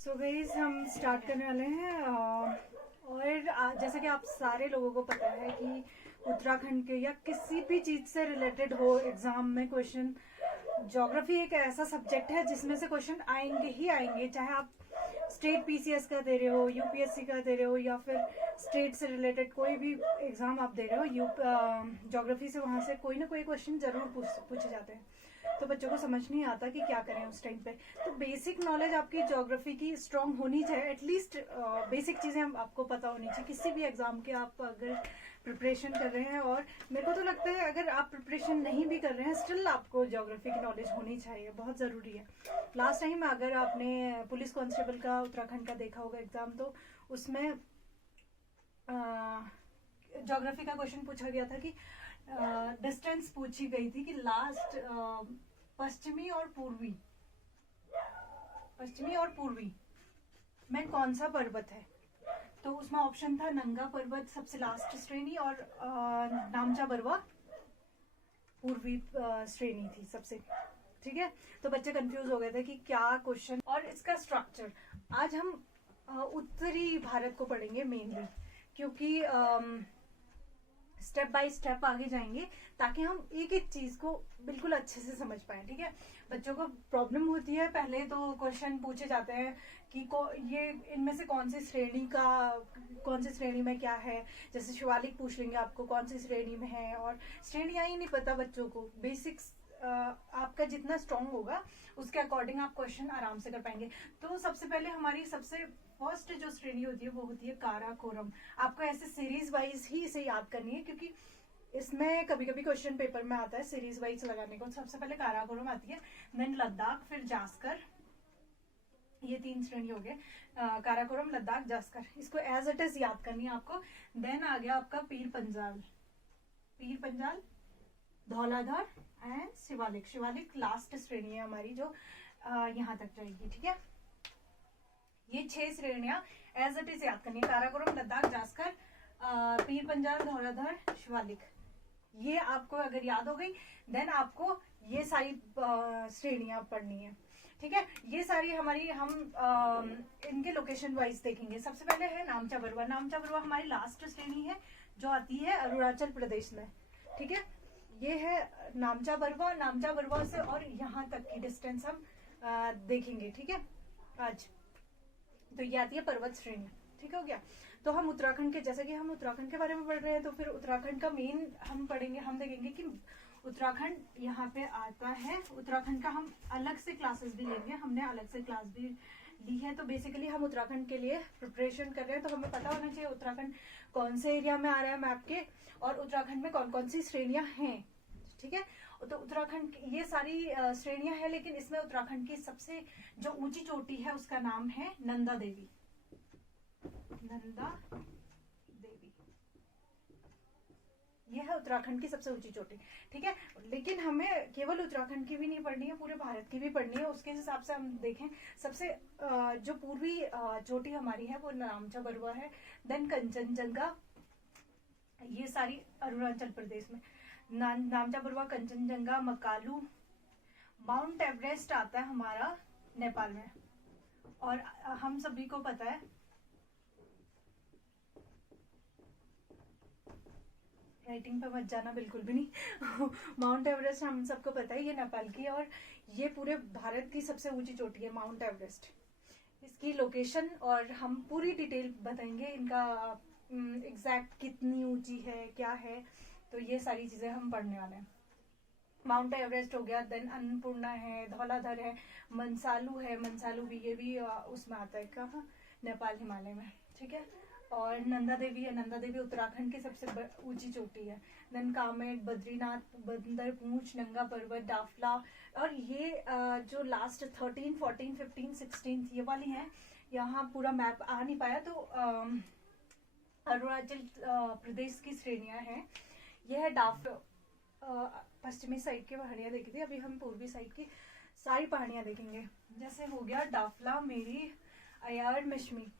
So guys हम start करने वाले हैं और जैसा कि आप सारे लोगों को पता है कि उत्तराखंड के या किसी भी चीज से रिलेटेड हो एग्जाम में क्वेश्चन, ज्योग्राफी एक ऐसा सब्जेक्ट है जिसमें से क्वेश्चन आएंगे ही आएंगे, चाहे आप स्टेट पीसीएस का दे रहे हो, यूपीएससी का दे रहे हो या फिर स्टेट से रिलेटेड कोई भी एग्जाम आप दे रहे हो, ज्योग्राफी से वहां से कोई ना कोई क्वेश्चन जरूर पूछे जाते हैं। तो बच्चों को समझ नहीं आता कि क्या करें उस टाइम पे। तो बेसिक नॉलेज आपकी ज्योग्राफी की स्ट्रांग होनी चाहिए, एटलीस्ट बेसिक चीजें आपको पता होनी चाहिए किसी भी एग्जाम के आप अगर प्रिपरेशन कर रहे हैं। और मेरे को तो लगता है अगर आप प्रिपरेशन नहीं भी कर रहे हैं स्टिल आपको ज्योग्राफी की नॉलेज होनी चाहिए, बहुत जरूरी है। लास्ट टाइम अगर आपने पुलिस कांस्टेबल का उत्तराखंड का देखा होगा एग्जाम, तो उसमें ज्योग्राफी का क्वेश्चन पूछा गया था कि डिस्टेंस पूछी गई थी कि लास्ट पश्चिमी और पूर्वी में कौन सा पर्वत है। तो उसमें ऑप्शन था नंगा पर्वत सबसे लास्ट श्रेणी और नामचा बरवा पूर्वी श्रेणी थी सबसे। ठीक है, तो बच्चे कंफ्यूज हो गए थे कि क्या क्वेश्चन। और इसका स्ट्रक्चर आज हम उत्तरी भारत को पढ़ेंगे मेनली, क्योंकि स्टेप बाय स्टेप आगे जाएंगे ताकि हम एक एक चीज को बिल्कुल अच्छे से समझ पाए। ठीक है, बच्चों को प्रॉब्लम होती है, पहले तो क्वेश्चन पूछे जाते हैं कि ये इनमें से कौन सी श्रेणी में क्या है। जैसे शिवालिक पूछ लेंगे आपको कौन सी श्रेणी में है, और श्रेणियां ही नहीं पता बच्चों को। बेसिक्स आपका जितना स्ट्रांग होगा उसके अकॉर्डिंग आप क्वेश्चन आराम से कर पाएंगे। तो सबसे पहले हमारी सबसे फर्स्ट जो श्रेणी होती है वो होती है काराकोरम। आपको ऐसे सीरीज वाइज ही इसे याद करनी है, क्योंकि इसमें कभी कभी क्वेश्चन पेपर में आता है सीरीज वाइज लगाने को। सबसे पहले काराकोरम आती है, देन लद्दाख, फिर जास्कर। ये 3 श्रेणी हो गए, काराकोरम, लद्दाख, जास्कर। इसको एज इट इज याद करनी है आपको। देन आ गया आपका पीर पंजाल, धौलाधार एंड शिवालिक। शिवालिक लास्ट श्रेणी है हमारी जो यहाँ तक जाएगी। ठीक है, ये 6 श्रेणियां एज इट इज याद करनी है, काराकोरम, लद्दाख, जास्कर, पीर पंजाल, धौलाधार, शिवालिक। ये आपको अगर याद हो गई देन आपको ये सारी श्रेणियां पढ़नी है। ठीक है, ये सारी हमारी हम इनके लोकेशन वाइज देखेंगे। सबसे पहले है नामचा बरवा। नामचा बरवा हमारी लास्ट श्रेणी है जो आती है अरुणाचल प्रदेश में। ठीक है, ये है नामचा बरवा से और यहाँ तक की डिस्टेंस हम देखेंगे। ठीक है, आज तो ये आती है पर्वत श्रेणी। ठीक हो गया। तो हम उत्तराखंड के, जैसे कि हम उत्तराखंड के बारे में पढ़ रहे हैं, तो फिर उत्तराखंड का मेन हम पढ़ेंगे। हम देखेंगे कि उत्तराखंड यहाँ पे आता है। उत्तराखंड का हम अलग से क्लासेस भी लेंगे, हमने अलग से क्लास भी ली है। तो बेसिकली हम उत्तराखंड के लिए प्रिपरेशन कर रहे हैं, तो हमें पता होना चाहिए उत्तराखंड कौन से एरिया में आ रहा है मैप के, और उत्तराखंड में कौन कौन सी श्रेणियां हैं। ठीक है, तो उत्तराखंड ये सारी श्रेणियां हैं, लेकिन इसमें उत्तराखंड की सबसे जो ऊंची चोटी है उसका नाम है नंदा देवी। ये है उत्तराखंड की सबसे ऊंची चोटी। ठीक है, लेकिन हमें केवल उत्तराखंड की भी नहीं पढ़नी है, पूरे भारत की भी पढ़नी है। उसके हिसाब से हम देखें, सबसे जो पूर्वी चोटी हमारी है वो नामचा बरवा है, देन कंचनजंगा। ये सारी अरुणाचल प्रदेश में, नामचा बरवा, कंचनजंगा, मकालू। माउंट एवरेस्ट आता है हमारा नेपाल में, और हम सभी को पता है, राइटिंग पे मत जाना बिल्कुल भी नहीं माउंट एवरेस्ट हम सबको पता है ये नेपाल की है, और ये पूरे भारत की सबसे ऊंची चोटी है माउंट एवरेस्ट। इसकी लोकेशन और हम पूरी डिटेल बताएंगे, इनका एग्जैक्ट कितनी ऊंची है, क्या है। तो ये सारी चीजें हम पढ़ने वाले हैं। माउंट एवरेस्ट हो गया, देन अन्नपूर्णा है, धौलाधर है, मंसालू भी, ये भी उसमें आता है, कहाँ, नेपाल हिमालय में। ठीक है, और नंदा देवी है, नंदा देवी उत्तराखंड की सबसे ऊंची चोटी है। देन कामेट, बद्रीनाथ, बंदर पूंछ, नंगा पर्वत, डाफला। और ये जो लास्ट 13, 14, 15, 16 ये वाली हैं, यहाँ पूरा मैप आ नहीं पाया, तो अरुणाचल प्रदेश की श्रेणियां हैं। यह है पश्चिमी साइड की पहाड़ियां देखी थी, अभी हम पूर्वी साइड की सारी पहाड़ियां देखेंगे। जैसे हो गया डाफला, मेरी, अयार, मशमी।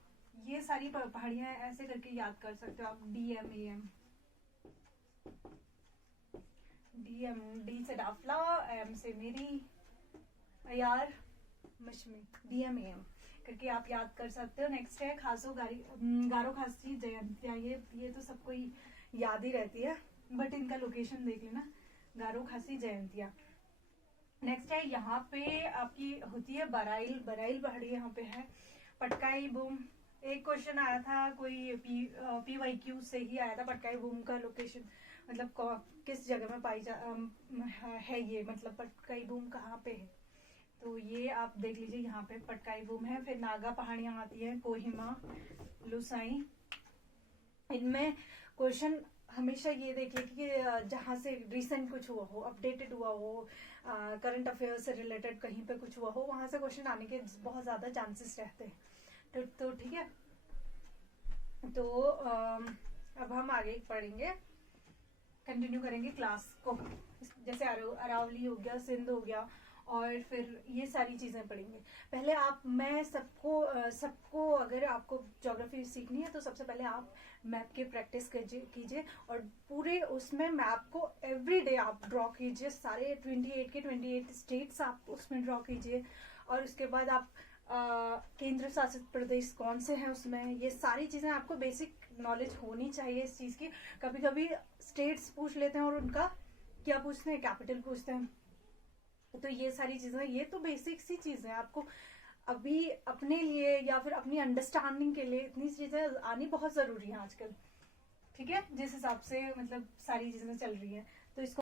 ये सारी पहाड़ियां ऐसे करके याद कर सकते हो आप, DMAM। डी से डाफला, एम से मेरी, अयार, मशमी, DMAM। करके आप याद कर सकते हो। नेक्स्ट है खासो गारो खासी जयंतिया, ये तो सबको ही याद ही रहती है, बट इनका लोकेशन देख लेना, गारो खासी जयंतिया। नेक्स्ट है यहाँ पे आपकी होती है बराइल पहाड़ी, यहाँ पे है पटकाई बूम। एक क्वेश्चन आया था कोई PYQ से ही आया था, पटकाई बूम का लोकेशन मतलब किस जगह में पाई है ये, मतलब पटकाई बूम कहाँ पे है, तो ये आप देख लीजिए, यहाँ पे पटकाई बूम है। फिर नागा पहाड़ियाँ आती है, कोहिमा, लुसाई। इनमें क्वेश्चन हमेशा ये देख लीजिए कि जहाँ से रिसेंट कुछ हुआ हो, अपडेटेड हुआ हो, करंट अफेयर से रिलेटेड कहीं पे कुछ हुआ हो, वहां से क्वेश्चन आने के बहुत ज्यादा चांसेस रहते हैं। तो ठीक है, तो अब हम आगे पढ़ेंगे, कंटिन्यू करेंगे क्लास को। जैसे अरावली हो गया, सिंध हो गया, और फिर ये सारी चीजें पढ़ेंगे। पहले मैं सबको अगर आपको ज्योग्राफी सीखनी है तो सबसे पहले आप मैप की प्रैक्टिस कीजिए, और पूरे उसमें मैप को एवरीडे आप ड्रॉ कीजिए, सारे 28 स्टेट्स आप उसमें ड्रॉ कीजिए। और उसके बाद आप केंद्र शासित प्रदेश कौन से हैं उसमें, ये सारी चीजें आपको बेसिक नॉलेज होनी चाहिए इस चीज की। कभी कभी स्टेट्स पूछ लेते हैं और उनका क्या पूछते हैं, कैपिटल पूछते हैं, तो ये सारी चीजें, ये तो बेसिक सी चीजें आपको अभी अपने लिए या फिर अपनी अंडरस्टैंडिंग के लिए इतनी चीजें आनी बहुत जरूरी है आजकल, ठीक है, जिस हिसाब से मतलब सारी चीजें चल रही हैं। तो इसको